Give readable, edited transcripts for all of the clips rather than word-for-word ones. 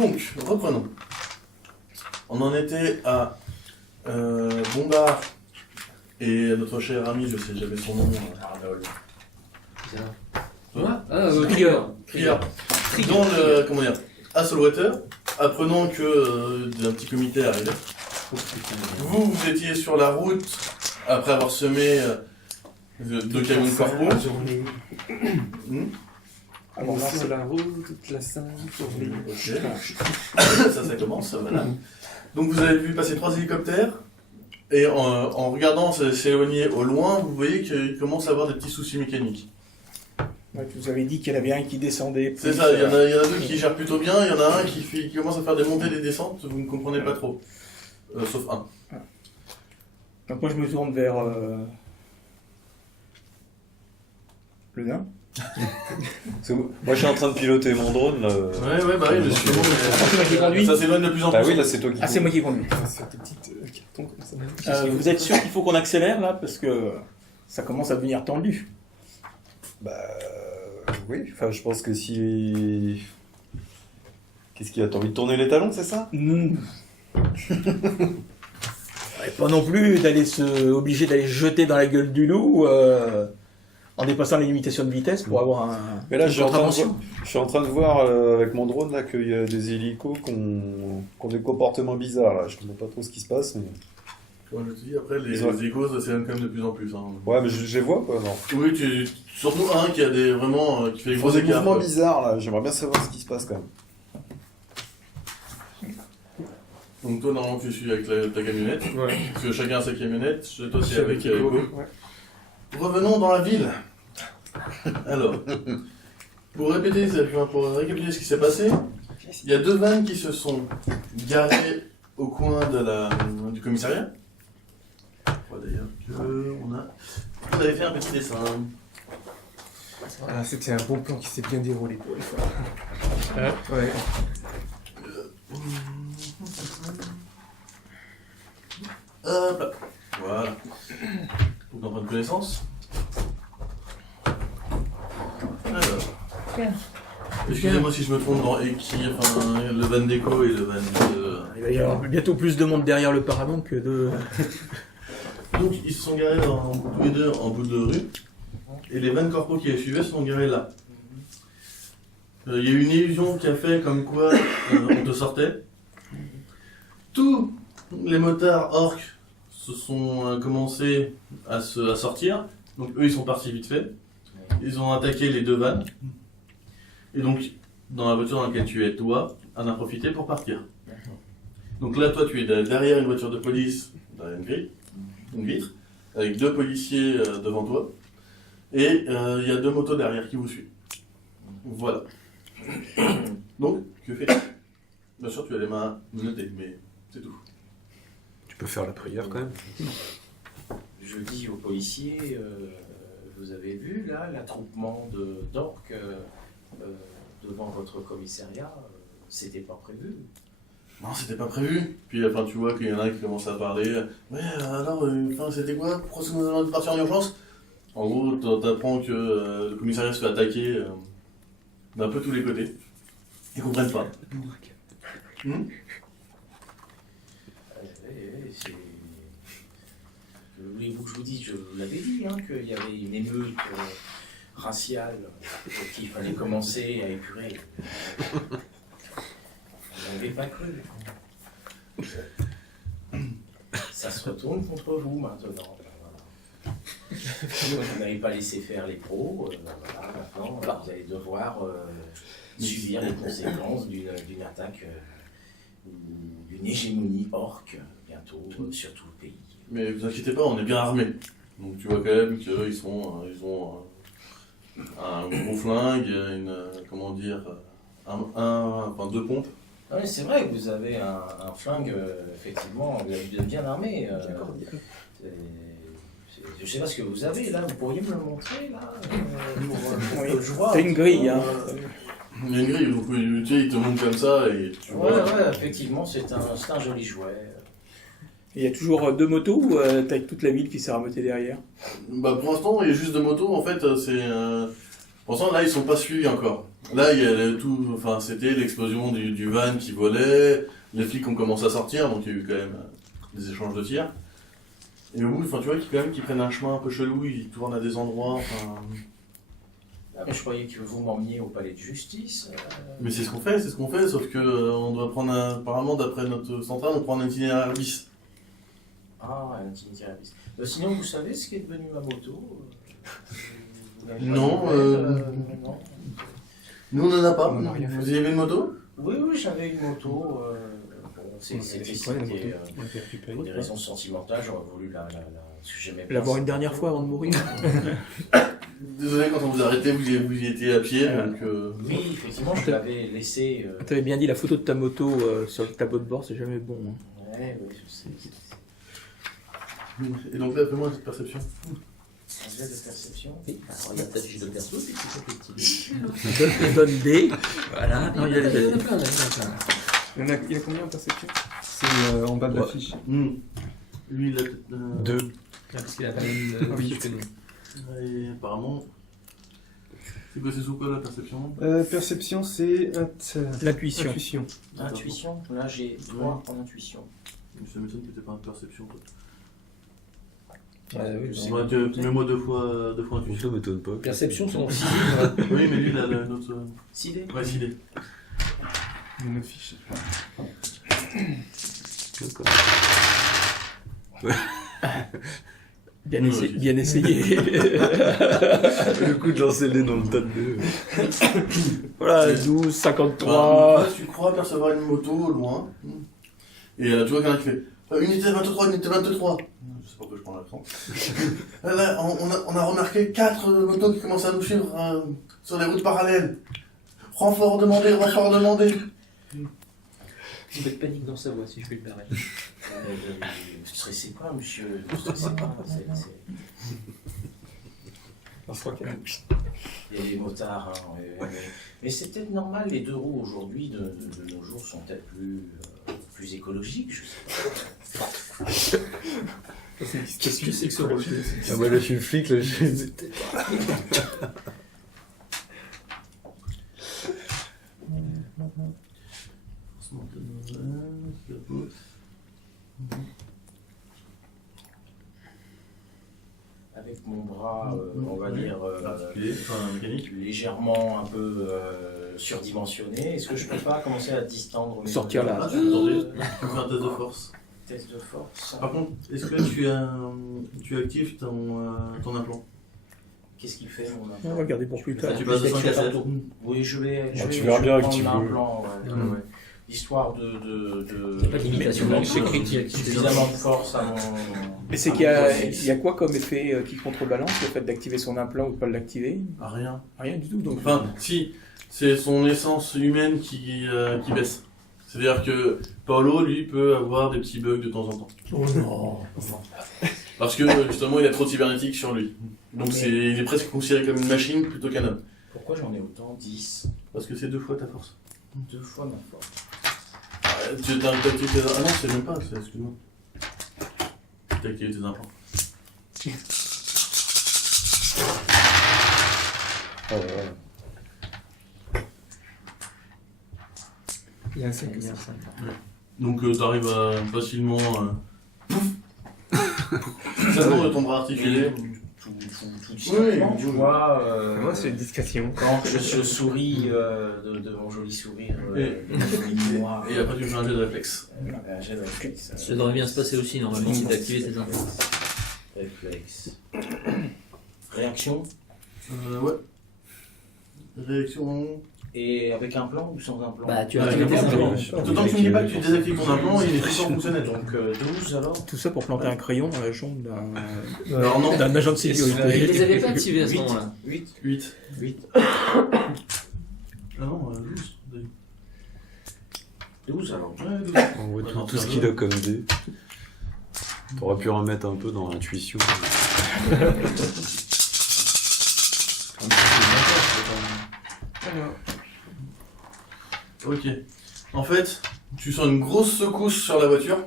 Donc, reprenons. On en était à Bombard et notre cher ami, je sais jamais son nom, Arnold. Triard. Dans le, comment dire, à Solwater, apprenant que un petit comité arrivait. Vous étiez sur la route après avoir semé deux camions de corpo. Alors sur la route, toute la sainte journée. Ok. Ça commence, voilà. Donc vous avez vu passer 3 hélicoptères, et en regardant s'éloigner au loin, vous voyez qu'il commence à avoir des petits soucis mécaniques. Ouais, tu nous avais dit qu'il y en avait un qui descendait. C'est ça, il y en a deux qui gèrent plutôt bien, il y en a un qui commence à faire des montées et des descentes, vous ne comprenez pas trop. Sauf un. Donc moi je me tourne vers le nain. Moi je suis en train de piloter mon drone là. Ouais, bah oui, monsieur. C'est moi qui conduis. Ça s'éloigne de plus en plus. Bah oui, là c'est toi qui. Ah, c'est moi qui conduis. Sur tes petites cartons comme ça. Vous êtes sûr qu'il faut qu'on accélère là parce que ça commence à devenir tendu. Bah oui, enfin je pense que si. Qu'est-ce qu'il a? T'as envie de tourner les talons, c'est ça? Et pas non plus obligé d'aller jeter dans la gueule du loup en dépassant les limitations de vitesse pour avoir Mais là, une je suis contravention. en train de voir avec mon drone là qu'il y a des hélicos qui ont des comportements bizarres là. Je comprends pas trop ce qui se passe. Mais... Comme je te dis, après, les échos, ça s'éloigne quand même de plus en plus. Hein. Ouais, mais je les vois quoi, non? Oui, surtout un qui a qui fait des Ils gros font des écarts. mouvements bizarres là. J'aimerais bien savoir ce qui se passe quand même. Donc toi, normalement, tu suis avec ta camionnette. Ouais. Parce que chacun a sa camionnette. Toi, c'est avec Echo. Echo. Ouais. Revenons dans la ville. Alors, pour récapituler ce qui s'est passé, il y a 2 vannes qui se sont garées au coin du commissariat. Je crois d'ailleurs vous avez fait un petit dessin. Ah, c'était un bon plan qui s'est bien déroulé pour une fois. Ouais. Hop là. Voilà. Tout en prendre connaissance. Alors. Excusez-moi si je me trompe dans le van d'écho et le van de... Il va y avoir bientôt plus de monde derrière le paravent que de... Donc ils se sont garés tous les deux en bout de rue, et les vannes corpo qui les suivaient se sont garés là. Il y a eu une illusion qui a fait comme quoi on te sortait. Tous les motards orques se sont commencé à sortir, donc eux ils sont partis vite fait. Ils ont attaqué les 2 vannes, et donc dans la voiture dans laquelle tu es, toi, en a profité pour partir. Donc là, toi tu es derrière une voiture de police, derrière une vitre, avec 2 policiers devant toi, et il y a 2 motos derrière qui vous suivent. Voilà. Donc, que fais-tu? Bien sûr, tu as les mains menottées, mais c'est tout. Tu peux faire la prière quand même. Je dis aux policiers, vous avez vu là l'attroupement d'orques devant votre commissariat, c'était pas prévu. Non, c'était pas prévu. Puis enfin, tu vois qu'il y en a qui commencent à parler. Ouais, alors, c'était quoi? Pourquoi est-ce que nous avons dû partir en urgence? En gros, t'apprends que le commissariat se fait attaquer d'un peu tous les côtés. Ils comprennent pas. Voulez-vous que je vous dise, je vous l'avais dit, hein, qu'il y avait une émeute raciale qu'il fallait commencer à épurer. Vous n'avez pas cru. Ça se retourne contre vous maintenant. Voilà. Vous n'avez pas laissé faire les pros. Voilà, maintenant, vous allez devoir subir les conséquences d'une attaque, d'une hégémonie orque bientôt sur tout le pays. Mais vous inquiétez pas, on est bien armés. Donc tu vois quand même qu'ils ont un gros flingue, enfin 2 pompes. Oui, c'est vrai, vous avez un flingue, effectivement, vous êtes bien armé. Je sais pas ce que vous avez là, vous pourriez me le montrer là pour que je vois. T'as une grille, hein. Il y a une grille, donc tu sais, ils te montent comme ça et tu vois. Ouais, effectivement, c'est un joli jouet. Il y a toujours 2 motos ou t'as toute la ville qui s'est rameutée derrière? Bah pour l'instant, il y a juste 2 motos, en fait, pour l'instant, là, ils sont pas suivis encore. Là, il y a tout, enfin, c'était l'explosion du van qui volait, les flics ont commencé à sortir, donc il y a eu quand même des échanges de tirs. Et au bout, enfin, tu vois, quand même, qu'ils prennent un chemin un peu chelou, ils tournent à des endroits, enfin... Ah, mais je croyais que vous m'emmeniez au palais de justice. Mais c'est ce qu'on fait, sauf que on doit prendre apparemment, d'après notre centrale, on prend un itinéraire bis. Ah, un itinéraire bis. Sinon, vous savez ce qui est devenu ma moto Vous n'avez pas Non, de nouvelles, non. Nous, on n'en a pas. On en a rien fait. Vous avez une moto? Oui, j'avais une moto. Bon, c'était pour des raisons sentimentales, j'aurais voulu la parce que j'aimais bien L'avoir ça. une dernière fois avant de mourir. Désolé, quand on vous a arrêté, vous y étiez à pied, donc... Oui, effectivement, je l'avais laissé. T'avais bien dit la photo de ta moto sur le tableau de bord, c'est jamais bon. Hein. Ouais, oui, je sais. Et donc là, fais-moi cette perception. Un jet de perception. Oui, alors il y a peut-être juste de perso, puis c'est ça qui est petit. On donne des. Voilà, Non, il y a les- il y en a plein, il y en a plein. Il a combien en perception? C'est en bas de la fiche. Lui, il a... 2. Parce qu'il a pas la même Oui. fiche que nous. Et apparemment... C'est sous quoi la perception? Perception, c'est L'intuition. intuition. Intuition. Là, j'ai 3 en intuition. Ça m'étonne que t'aies pas une perception, toi. Oui, Ouais, mets-moi deux fois intuition. Ça m'étonne pas. Perception, c'est donc 6. Oui, mais lui, il a notre... 6 dés. Ouais, 6 dés. Une fiche. D'accord. Bien, Oui, bien essayé. Le coup de lancer le dé dans le tas de deux. Voilà, 12, 53. Tu crois percevoir une moto au loin. Et tu vois quelqu'un qui fait unité 23, unité 23. Je sais pas pourquoi je prends l'accent. Là, on a remarqué 4 motos qui commencent à nous suivre sur les routes parallèles. Renfort demandé, renfort demandé. Il fait de panique dans sa voix, si je puis le permettre. Ne stressez pas, monsieur. Ne stressez pas. Il y a des motards. Hein, mais c'est peut-être normal, les 2 roues aujourd'hui, de nos jours, sont peut-être plus écologiques, je sais pas. Qu'est-ce que c'est que ce rôle? Ah, moi là je suis le flic, là je suis. Avec mon bras, on va dire, Articulé, enfin mécanique. légèrement un peu surdimensionné, est-ce que je peux pas commencer à distendre mes Sortir là. Ah, tu peux tenter. Tu peux faire un test de force. Test de force. Par contre, est-ce que tu actives ton implant? Qu'est-ce qu'il fait mon On va implant? regarder pour plus tard. Tu passes de 5 à 7. Oui, je vais. Ah, tu je verras vais bien que prendre tu veux. l'implant, ouais. Histoire de. Il n'y a pas de limitation. Mais- C'est critique. Suffisamment de force à mon. Mais c'est qu'il y a quoi comme effet qui contrebalance le fait d'activer son implant ou de pas l'activer? Ah, rien. Rien du tout. Donc, Enfin, si, c'est son essence humaine qui baisse. C'est-à-dire que Paolo, lui, peut avoir des petits bugs de temps en temps. oh non. Parce que, justement, il a trop de cybernétique sur lui. Donc il est presque considéré comme une machine plutôt qu'un homme. Pourquoi j'en ai autant? 10. Parce que c'est 2 fois ta force. 2 fois ma force. Tu as activé tes... Ah non, c'est même pas, excuse-moi. Tu as activé tes implants. Oh, ouais. Il y a un 5. Donc t'arrives à facilement... Ça tourne de ton bras articulé. Tout discrètement, tu vois. Moi, c'est une discrétion. Quand je souris de mon joli sourire. Moi. Et après tu fais un jet de réflexe. Un jet de réflexe. Ça devrait bien se passer aussi, normalement, si d'activer tes infos. Réflexe. Réaction. Ouais. Réaction... Et avec un plan ou sans un plan? Bah, tu as Ouais, activé tes avec un plan. infos. D'autant que tu me dis pas que tu désactives ton implant, il est toujours fonctionnel. Donc 12 alors? Tout ça pour planter un crayon dans la jambe Alors non, d'un agent de Ils sécurité. les avaient pas activés à ce 8. moment-là. 8. 8. 8. Ah non, 12. 12 alors. Ouais, 12. On voit tout ce qu'il a comme dé. T'aurais pu remettre un peu dans l'intuition. Ok. En fait, tu sens une grosse secousse sur la voiture.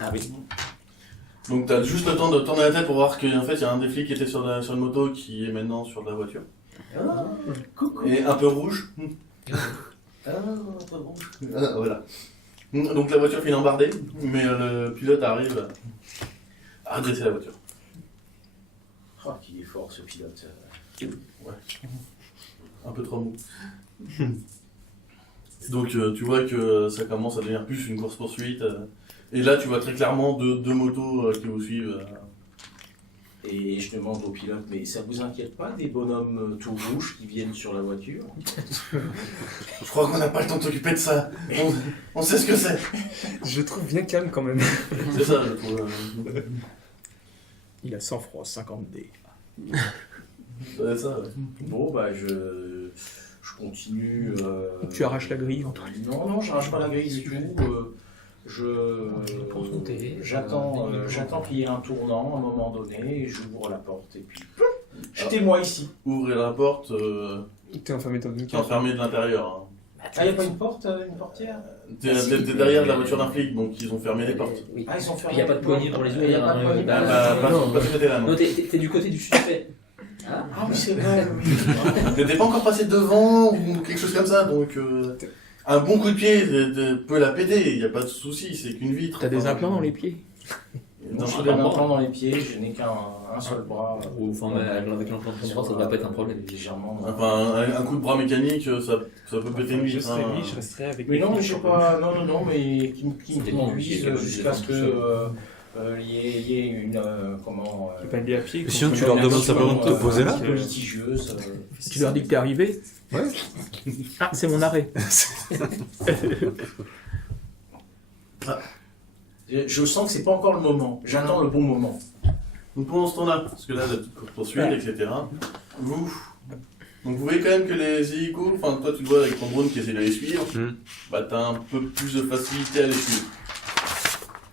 Ah oui. Donc t'as juste le temps de tourner la tête pour voir qu'en fait il y a un des flics qui était sur une moto qui est maintenant sur la voiture. Coucou. Et un peu rouge. Ah, pas bon. Ah, voilà. Donc la voiture finit embardée, mais le pilote arrive à redresser la voiture. Oh, qu'il est fort ce pilote. Un peu trop mou. Donc tu vois que ça commence à devenir plus une course-poursuite. Et là tu vois très clairement deux motos qui vous suivent. Et je demande au pilote, mais ça vous inquiète pas des bonhommes tout rouges qui viennent sur la voiture? Je crois qu'on n'a pas le temps de s'occuper de ça. On sait ce que c'est. Je le trouve bien calme quand même. C'est ça, je trouve. Il a sang-froid, 50D. C'est ça, ouais. Bon, bah je continue. Tu arraches la grille entre les Non, j'arrache pas la grille du tout. Pour son télé, J'attends qu'il y ait un tournant à un moment donné, et j'ouvre la porte, et puis jetez-moi ici. Ouvrez la porte, T'es enfermé dans une t'es cage. enfermé de l'intérieur. Hein. Ah, il n'y a pas une porte, une portière? T'es derrière la voiture d'un flic, donc ils ont fermé les portes. Oui. Ah, ils sont fermés. Il n'y a pas de poignée pour les Il n'y a pas de poignée. Pas ce côté-là, non. Non, t'es du côté du suspect. Ah oui, c'est vrai, oui. T'étais pas encore passé devant ou quelque chose comme ça, donc un bon coup de pied peut la péter, il n'y a pas de souci, c'est qu'une vitre. T'as des Enfin, implants dans les pieds? Non, j'ai des implants dans les pieds, je n'ai qu'un seul bras. Ou enfin, avec l'implant de bras, ça ne va pas être un problème. Légèrement. Enfin, un coup de bras mécanique, ça peut péter une Je vitre. serais hein. lui, je resterais avec Mais mes non, mais flics, je sais quoi. pas. Non, mais qui me C'était conduisent bon, jusqu'à ce que il y ait une Tu peux pas aller à pied. Et sinon, qu'on tu peut leur aller demandes à simplement pied, de te poser là litigieuse. Tu leur dis que t'es arrivé? Ouais. Ah, c'est mon arrêt. Je sens que c'est pas encore le moment. J'attends le bon moment. Donc pendant ce temps-là, parce que là, la petite poursuite, etc., donc vous voyez quand même que les hélicos, enfin toi tu le vois avec ton drone qui essaie de les suivre, bah t'as un peu plus de facilité à les suivre.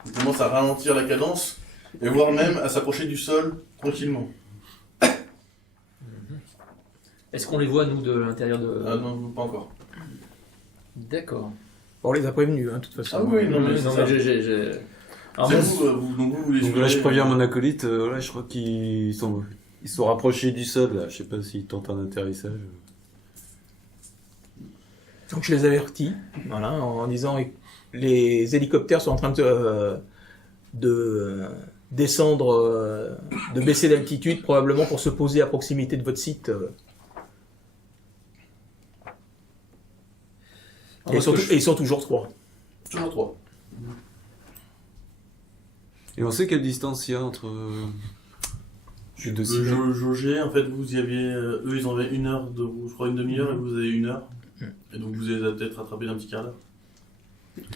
Ils commencent à ralentir la cadence, et voire même à s'approcher du sol tranquillement. Est-ce qu'on les voit, nous, de l'intérieur de... Ah non, pas encore. D'accord. Bon, on les a prévenus, hein, de toute façon. Ah oui, non mais c'est ça. Alors, C'est moi, vous les Donc suivez. là, je préviens mon acolyte, voilà, je crois qu'ils sont rapprochés du sol, là. Je sais pas s'ils tentent un atterrissage. Donc je les avertis, voilà, en disant les hélicoptères sont en train de descendre, de baisser d'altitude, probablement pour se poser à proximité de votre site. Et ils sont toujours 3. Toujours 3. Et on sait quelle distance il y a entre les deux sites. Jauger, en fait, vous y aviez, eux ils avaient 1 heure de route, je crois une demi-heure, et vous avez 1 heure. Et donc vous les avez peut-être rattrapés d'un petit quart d'heure.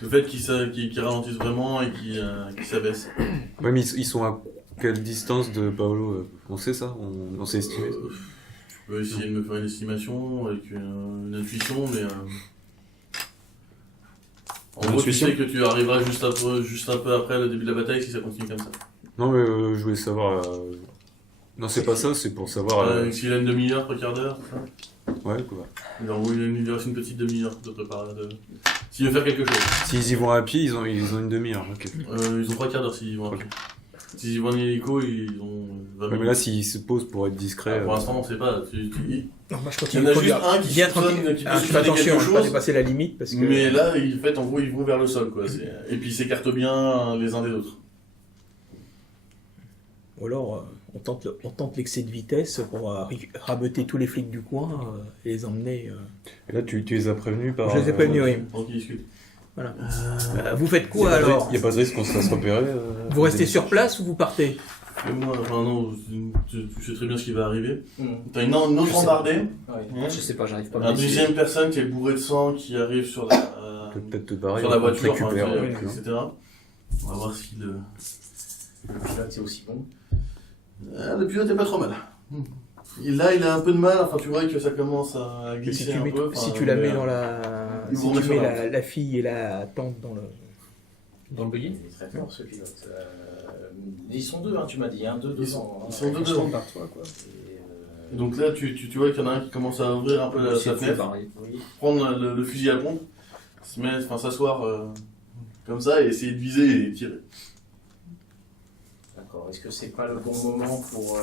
Le fait qu'ils ralentissent vraiment et qu'ils s'abaissent. Ouais, mais ils sont à quelle distance de Paolo? On sait ça? On sait estimer? Je peux essayer de me faire une estimation avec une intuition, mais en gros, tu sais que tu arriveras juste un peu après le début de la bataille si ça continue comme ça. Non, mais je voulais savoir. Non, c'est pas ça, c'est pour savoir. S'il a une demi-heure, 3 quarts d'heure, c'est ça. Ouais, quoi. Il lui reste une petite demi-heure de préparer. S'il veut faire quelque chose. S'ils y vont à pied, ils ont une demi-heure. Ok. Ils ont 3 quarts d'heure s'ils y vont à pied. S'ils y vont en hélico, ils ont 20 Ouais, mais là, s'ils se posent pour être discrets. pour l'instant, on sait pas. Non, moi je Il y continue en a de juste conduire. un qui Bien soupçonne tranquille. qu'il peut Ah, se fais passer attention, quelque je ne pas chose. dépasser la limite parce que. Mais là, en fait, en gros, ils vont vers le sol, quoi. Et puis ils s'écartent bien les uns des autres. Ou alors on tente l'excès de vitesse pour raboter tous les flics du coin et les emmener. Et là, tu les as prévenus par. Je les ai prévenus, oui. Pendant qu'ils discutent. Voilà. Vous faites quoi alors? Il n'y a pas de risque qu'on se fasse repérer. Vous restez sur place ou vous partez? Et moi, enfin non, tu sais très bien ce qui va arriver. Hmm. T'as une autre embardée, Ouais. je sais pas, j'arrive pas à un me décider. deuxième personne qui est bourré de sang qui arrive sur la, Peut-être te barrer. sur la on te voiture, récupère, enfin, ouais, etc. On va voir si le pilote, c'est aussi bon. le pilote est pas trop mal. Là, il a un peu de mal, enfin tu vois que ça commence à Si glisser tu, un mets, peu. si tu la mets dans la. ils Si vont tu mettre mets ça. la fille et la tante dans le. Dans le buggy? Il est très fort ce pilote. Ils sont deux, hein, tu m'as dit, hein, deux devant. Ils sont deux devant. par toi, quoi. Et donc là, tu vois qu'il y en a un qui commence à ouvrir un peu sa fenêtre, Oui. prendre le fusil à pompe, s'asseoir comme ça et essayer de viser et tirer. D'accord. Alors, est-ce que c'est pas le bon moment pour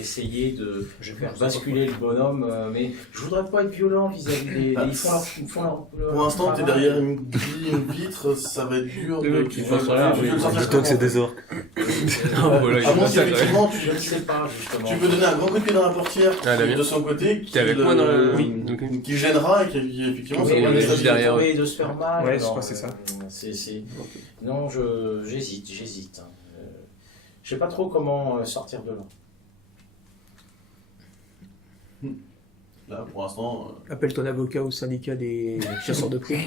essayer de faire basculer le bonhomme mais je voudrais pas être violent vis-à-vis des... Ils font leur Pour l'instant, t'es travail. derrière une grille, une vitre, ça va être dur Le mec qui passe par là, oui. Dis-toi que c'est des orques. Voilà, À moins il qu'effectivement, Je ne sais pas, justement. tu peux donner un grand coup de pied dans la portière Ah, la mienne. de son côté qui, T'es avec moi dans le... oui, Ok. qui gênera et qui effectivement, ça Oui, va mais aller juste juste derrière, derrière. De se faire mal. Ouais, je alors, crois que c'est ça. Non, j'hésite. Hein. Je sais pas trop comment sortir de là. Là, pour l'instant, Appelle ton avocat au syndicat des chasseurs de primes.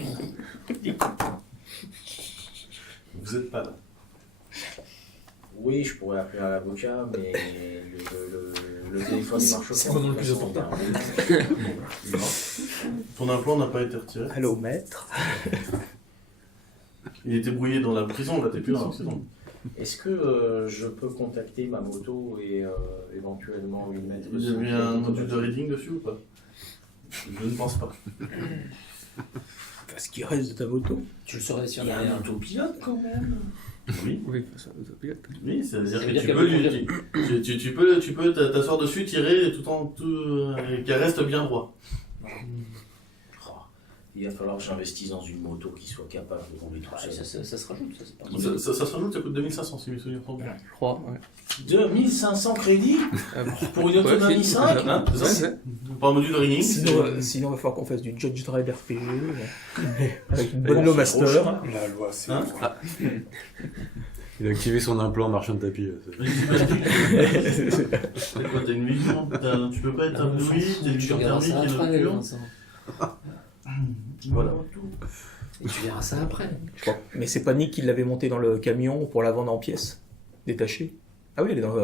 vous êtes pas là. Oui, je pourrais appeler un avocat, mais le téléphone il marche pas. C'est vraiment le plus important. Ton implant n'a pas été retiré. Allô, maître. Il était brouillé dans la prison, là, t'es plus dans la prison. Est-ce que je peux contacter ma moto et éventuellement lui mettre... Il y avait un module de reading dessus ou pas? Je ne pense pas. Ce qui reste de ta moto. Tu le saurais sur Il y a derrière. un autopilote quand même. Oui, Oui, ça pilote. oui, c'est-à-dire Ça que veut dire tu qu'elle peux, peut tu peux t'asseoir dessus, tirer tout et qu'elle reste bien droit. Oh, il va falloir que j'investisse dans une moto qui soit capable de rouler tout Ah, seul. ça se rajoute, ça c'est pas Ça se rajoute, ça coûte 2500 si mes souvenirs sont bons. Je crois, ouais. 2500 crédits pour une Ouais, autonomie c'est- 5 Hein, c'est ça Ouais, Pas un module de reading. Sinon, il va falloir qu'on fasse du Judge Dredd RPG avec une Bon, bonne c'est low master. prochain. La loi, c'est. Hein Il a activé son implant marchand de tapis. C'est quoi, t'as une vision, tu peux pas être ébloui, t'as une Tu vision regarderas thermique ça et après, nocturne. Vincent. Voilà. Et tu verras ça après. Je crois. Mais c'est pas Nick qui l'avait monté dans le camion pour la vendre en pièces détachées. Ah oui, elle est dans.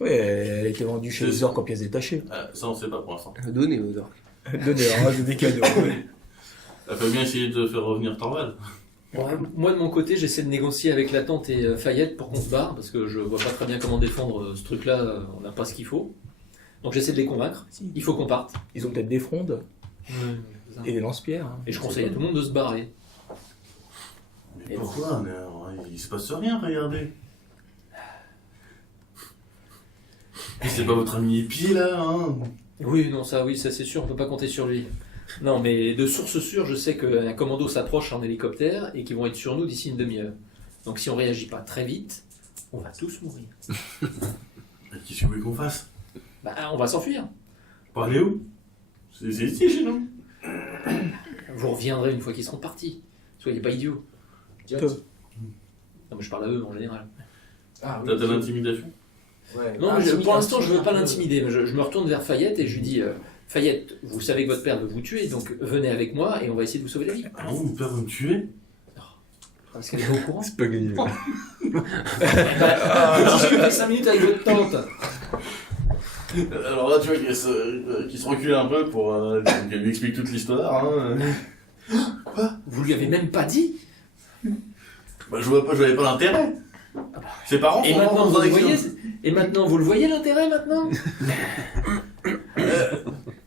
Oui, elle a été vendue chez les orques en pièces détachées. Ça, on sait pas pour l'instant. Donné aux orques. Donnez, c'est des cadeaux. Il faut bien essayer de faire revenir Torvald. Ouais, moi de mon côté, j'essaie de négocier avec la tante et Fayette pour qu'on se barre, parce que je vois pas très bien comment défendre ce truc-là, on n'a pas ce qu'il faut. Donc j'essaie de les convaincre, il faut qu'on parte. Ils ont peut-être des frondes et des lance-pierres. hein. Et je conseille à tout le monde de se barrer. Mais pourquoi il se passe rien, regardez. Et c'est pas votre ami épi là, hein. Oui, non, ça c'est sûr, on peut pas compter sur lui. Non, mais de source sûre, je sais qu'un commando s'approche en hélicoptère et qu'ils vont être sur nous d'ici une demi-heure. Donc si on réagit pas très vite, on va tous mourir. Qu'est-ce que vous voulez qu'on fasse? Bah, on va s'enfuir. Pour aller où? C'est ici chez nous. Vous reviendrez une fois qu'ils seront partis. Soyez pas idiots. Peu. Non, mais je parle à eux en général. Ah, T'as de l'intimidation? Ouais. Non, Ah, mais pour l'instant, je veux pas l'intimider. l'intimider. Je me retourne vers Fayette et je lui dis Fayette, vous savez que votre père veut vous tuer, donc venez avec moi et on va essayer de vous sauver la vie. Ah non, mon père veut me tuer. Parce qu'elle est pas au courant. C'est pas gagné. Discutez 5 minutes avec votre tante. Alors là, tu vois qu'il se recule un peu pour qu'elle lui explique toute l'histoire. Hein. Vous lui avez même pas dit. Bah, je voyais pas l'intérêt. Ses parents Et sont maintenant, morts vous dans le un voyez accident. Et maintenant, vous le voyez l'intérêt maintenant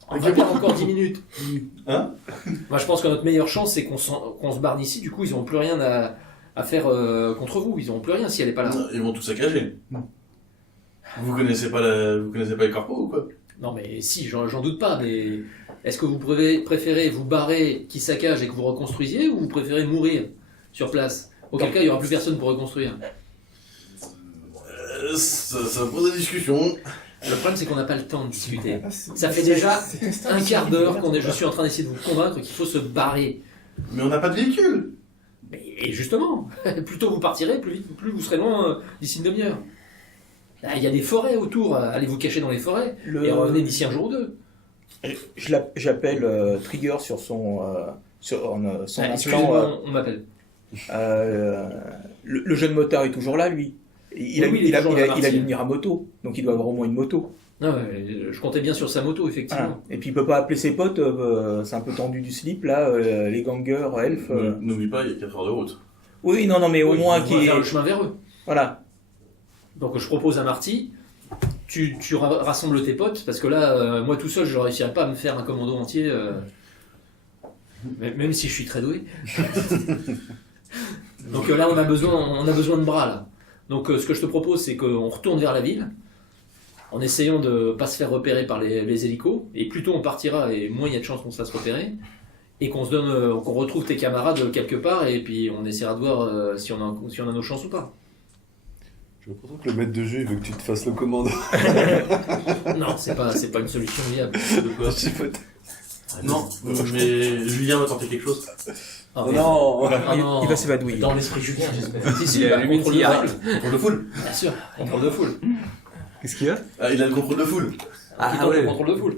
On va perdre encore 10 minutes. Hein? Moi, je pense que notre meilleure chance, c'est qu'on se barre d'ici. Du coup, ils n'auront plus rien à faire contre vous. Ils n'auront plus rien si elle n'est pas là. Ils vont tout saccager. Vous connaissez pas les corpos ou quoi? Non, mais si, j'en doute pas. Mais est-ce que vous préférez vous barrer, qui saccage et que vous reconstruisiez, ou vous préférez mourir sur place? Auquel cas, il n'y aura plus personne pour reconstruire. Ça pose la discussion. Le problème, c'est qu'on n'a pas le temps de discuter. Ça fait déjà un quart d'heure je suis en train d'essayer de vous convaincre qu'il faut se barrer. Mais on n'a pas de véhicule. Et justement, plus tôt vous partirez, plus vous serez loin d'ici une demi-heure. Il y a des forêts autour, allez vous cacher dans les forêts et revenez d'ici un jour ou deux. J'appelle Trigger sur son implant. Excusez-moi, on m'appelle. Le jeune motard est toujours là, lui. Il a dû venir à moto, donc il doit avoir au moins une moto. Non, je comptais bien sur sa moto, effectivement. Voilà. Et puis il peut pas appeler ses potes, c'est un peu tendu du slip, là, les gangers, elfes. N'oublie pas, il y a 4 heures de route. Oui, non, mais au Oui, moins on qui va faire le chemin vers eux. Voilà. Donc je propose à Marty, tu rassembles tes potes, parce que là, moi tout seul, je ne réussirai pas à me faire un commando entier, même si je suis très doué. Donc là, on a besoin de bras, là. Donc ce que je te propose, c'est qu'on retourne vers la ville, en essayant de pas se faire repérer par les hélicos, et plus tôt on partira, et moins il y a de chances qu'on se fasse repérer, et qu'on retrouve tes camarades quelque part, et puis on essaiera de voir si on a nos chances ou pas. J'ai l'impression que le maître de jeu il veut que tu te fasses le commando. Non, c'est pas une solution viable. De quoi Je sais pas. Non, mais Julien va tenter quelque chose. Ah, Non. ah, non. Il va s'évanouir. Dans l'esprit Julien, j'espère. Si, si, Il bah, a allumé une contrôle de cigarette. foule. Contrôle de foule. Bien sûr, contrôle de foule. Qu'est-ce qu'il y a? Ah, il a le contrôle de foule. Qui tente le contrôle de foule.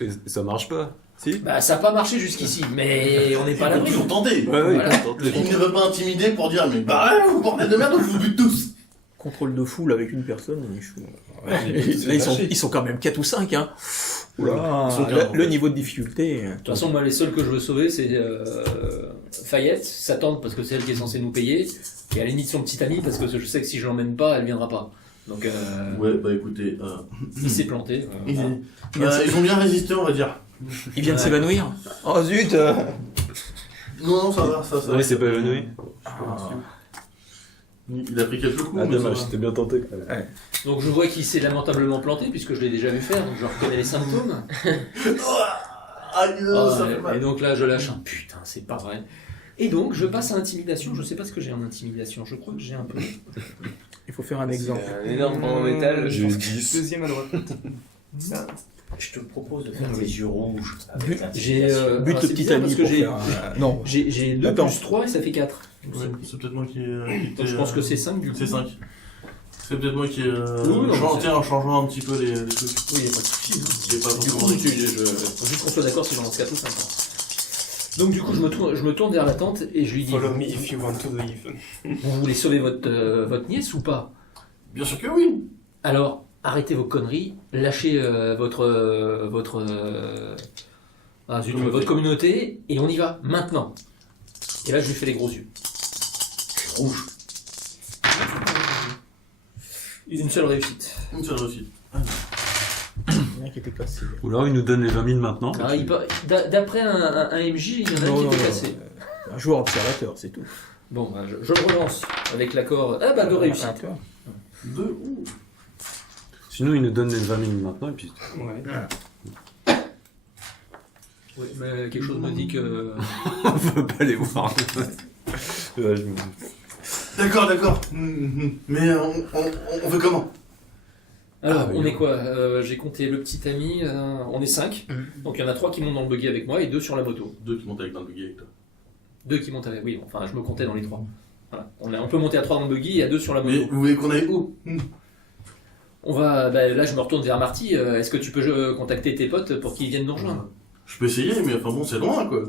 Et ça marche pas. Si. Bah, ça n'a pas marché jusqu'ici, mais on n'est pas Il à peut l'abri. toujours tenter. Voilà. Il ne veut pas intimider pour dire mais bah vous bordel de merde, je vous bute tous. Contrôle de foule avec une personne, on est chaud. C'est Là, lâché. ils sont quand même 4 ou 5, hein. Oula, Ils sont le, bien, le niveau de difficulté. De toute façon, moi, les seuls que je veux sauver, c'est Fayette, sa tante, parce que c'est elle qui est censée nous payer, et à la limite son petit ami, parce que je sais que si je l'emmène pas, elle viendra pas. Donc, Ouais, bah écoutez, il s'est planté. ils, voilà. ils ont bien résisté, on va dire. Il vient de s'évanouir. Oh zut! Non, ça va, ça va. Ouais, c'est pas évanoui. Il a pris quelques coups. Ah mais dommage, ça va. c'était bien tenté quand même. Donc, je vois qu'il s'est lamentablement planté, puisque je l'ai déjà vu faire, donc je reconnais les symptômes. Aïe, Ah, ça fait et mal. donc là, je lâche un putain, c'est pas vrai. Et donc, je passe à intimidation. Je sais pas ce que j'ai en intimidation. Je crois que j'ai un peu. Il faut faire un exemple. Un énorme pan en métal. J'ai eu 10. Deuxième à droite. Je te propose de faire les yeux rouges. avec But- l'intimidation. J'ai Bute le petit ami parce que pour j'ai faire non. j'ai 2 Attends. plus 3 et ça fait 4. Ouais, c'est peut-être moi qui Donc, était, je pense que c'est 5 du coup. C'est 5. C'est peut-être moi qui ai Oui, non, chanté c'est- en changeant un petit peu les trucs. Oui, il n'y a pas de souci. J'ai pas Du coup, forcément faut juste qu'on soit d'accord si j'en lance 4 ou 5. Donc du coup, je me tourne vers la tante et je lui dis Follow me if you want to live. vous voulez sauver votre nièce ou pas? Bien sûr que oui. Alors, arrêtez vos conneries, lâchez votre communauté et on y va, maintenant. Et là, je lui fais les gros yeux. Rouge. Une seule réussite. Une seule réussite. Il y en a qui était cassé. Ou alors il nous donne les 20 000 maintenant. Ah, d'après un MJ, il y en a un qui était cassé. Un joueur observateur, c'est tout. Bon, bah, je le relance avec l'accord. Ah bah, 2 réussites. Ah, tu vois. 2. Ouh. Sinon il nous donne les 20 000 maintenant et puis. Ouais. Oui, mais quelque chose me dit que... On peut pas les voir. Ouais, je me... D'accord, d'accord. Mais on fait comment? Alors, Ah, oui. on est quoi? J'ai compté le petit ami, on est 5. Donc il y en a 3 qui montent dans le buggy avec moi et 2 sur la moto. 2 qui montent avec dans le buggy avec toi. 2 qui montent avec... Oui, enfin, je me comptais dans les 3. Voilà. On peut monter à 3 dans le buggy et à 2 sur la moto. Mais vous voulez qu'on aille où? On va... Bah, là, je me retourne vers Marty. Est-ce que tu peux contacter tes potes pour qu'ils viennent nous rejoindre? Je peux essayer, mais enfin bon, c'est loin quoi.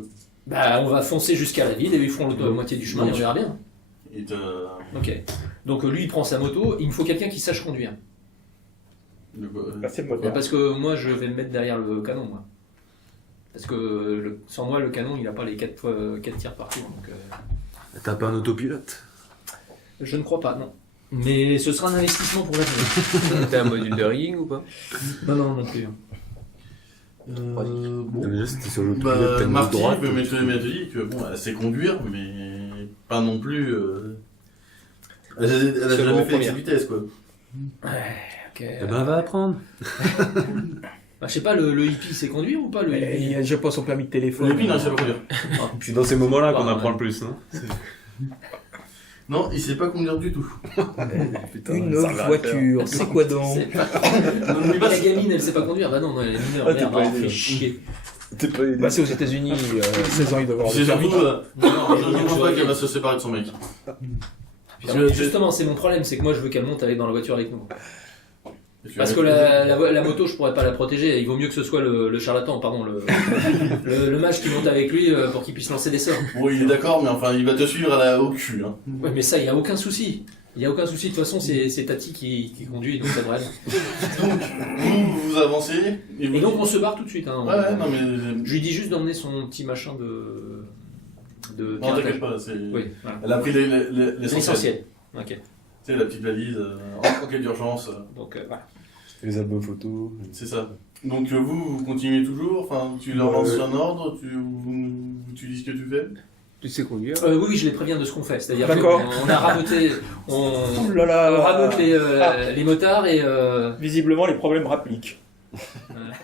Bah, on va foncer jusqu'à la ville et ils feront la moitié du chemin et on verra bien. Et Ok. Donc lui, il prend sa moto. Il me faut quelqu'un qui sache conduire. C'est pas bien. Parce que moi, je vais me mettre derrière le canon, moi. Parce que sans moi, le canon, il a pas les 4 tirs par tour. Donc, T'as pas un autopilote? je ne crois pas, non. Mais ce sera un investissement pour l'avenir. T'as un module de rigging ou pas? Non plus. bon. Déjà c'était sur l'autopilote, Bah, t'as une Marty droite. peut m'être dit que bon, elle sait conduire, mais pas non plus. Elle a Seulement jamais fait première. de vitesse quoi. Ok. Eh ben va apprendre. Bah, je sais pas, le hippie sait conduire ou pas le Et il hippie a déjà pas son permis de téléphone. Le hippie, non, il sait pas conduire. C'est dans ces moments-là qu'on Ah, apprend ouais. le plus, non? Non, il sait pas conduire du tout. Une autre voiture, c'est quoi donc? C'est pas- Non, Mais la gamine, elle sait pas conduire. Bah non, elle est mineure. Ah, t'es Merde, pas on aidé. fait chier. T'es pas aidé. Bah, c'est aux États-Unis, 16 ans, il doit avoir C'est le permis. surtout. Non, Je ne pense pas qu'elle va se séparer de son mec. Alors, justement, c'est mon problème, c'est que moi je veux qu'elle monte avec dans la voiture avec nous. Et tu Parce vas que mettre- la moto, je pourrais pas la protéger. Il vaut mieux que ce soit le charlatan, pardon, le mage qui monte avec lui pour qu'il puisse lancer des sorts. Bon, il est d'accord, mais enfin, il va te suivre au cul. Hein. Ouais, mais ça, il y a aucun souci. Il y a aucun souci. De toute façon, c'est Tati qui conduit, donc ça devrait aller. Donc, vous avancez. Et donc on se barre tout de suite. Hein. Ouais, non, mais. Je lui dis juste d'emmener son petit machin de Non, t'inquiète pas, c'est. Oui, voilà. Elle a pris l'essentiel. L'essentiel. Ok. Tu sais, la petite valise, en cas d'urgence. Donc voilà. Les albums photos. C'est ça. Donc vous continuez toujours, enfin tu leur lances un ordre, tu dis ce que tu fais. Tu sais conduire. Oui, je les préviens de ce qu'on fait. C'est-à-dire D'accord. qu'on a rameuté, on Ouh là là. rameute les motards et Visiblement, les problèmes rappliquent. voilà.